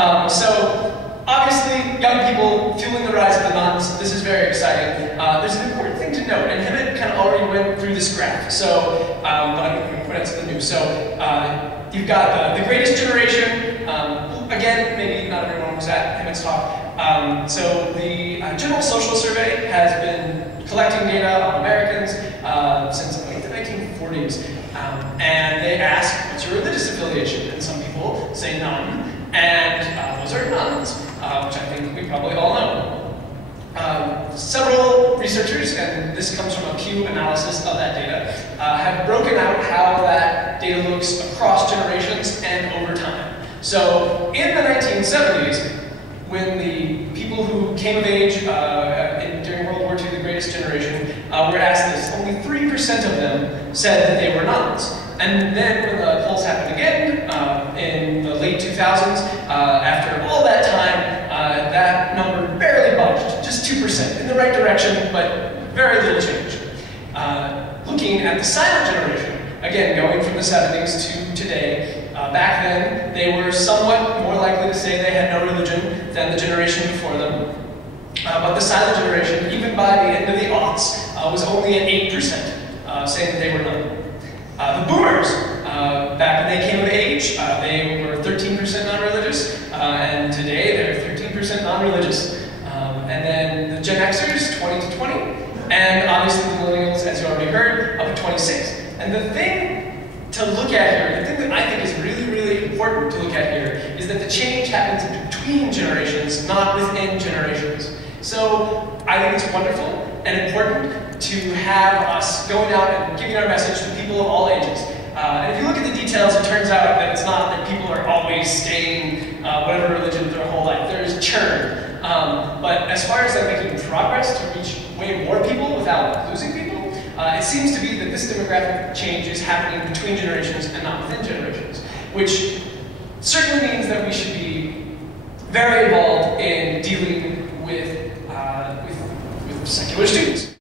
So, obviously, young people fueling the rise of the nuns, this is very exciting. There's an important thing to note, and Hemant kind of already went through this graph, so, but I'm going to put out something new. So, you've got the greatest generation. Again, maybe not everyone was at Hemant's talk. So, the General Social Survey has been collecting data on Americans since like the 1940s. And they ask, what's your religious affiliation? And some people say none. And those are nuns, which I think we probably all know. Several researchers, and this comes from a Pew analysis of that data, have broken out how that data looks across generations and over time. So in the 1970s, when the people who came of age during World War II, the greatest generation, were asked this, only 3% of them said that they were nuns. And then when the polls happened again in the late 2000s, after all that time, that number barely budged, just 2%, in the right direction, but very little change. Looking at the silent generation, again, going from the 70s to today, back then, they were somewhat more likely to say they had no religion than the generation before them. But the silent generation, even by the end of the aughts, was only at 8%, saying that they were none. The boomers, back when they came of age, they were 13% non-religious, and today they're 13% non-religious. And then the Gen Xers, 20 to 20, and obviously the millennials, as you already heard, up at 26. And the thing to look at here, the thing that I think is really, really important to look at here, is that the change happens between generations, not within generations. So I think it's wonderful and important to have us going out and giving our message to people of all ages. And if you look at the details, it turns out that it's not that people are always staying whatever religion their whole life. There's churn. But as far as like making progress to reach way more people without losing people, it seems to be that this demographic change is happening between generations and not within generations, which certainly means that we should be very involved in dealing with secular students.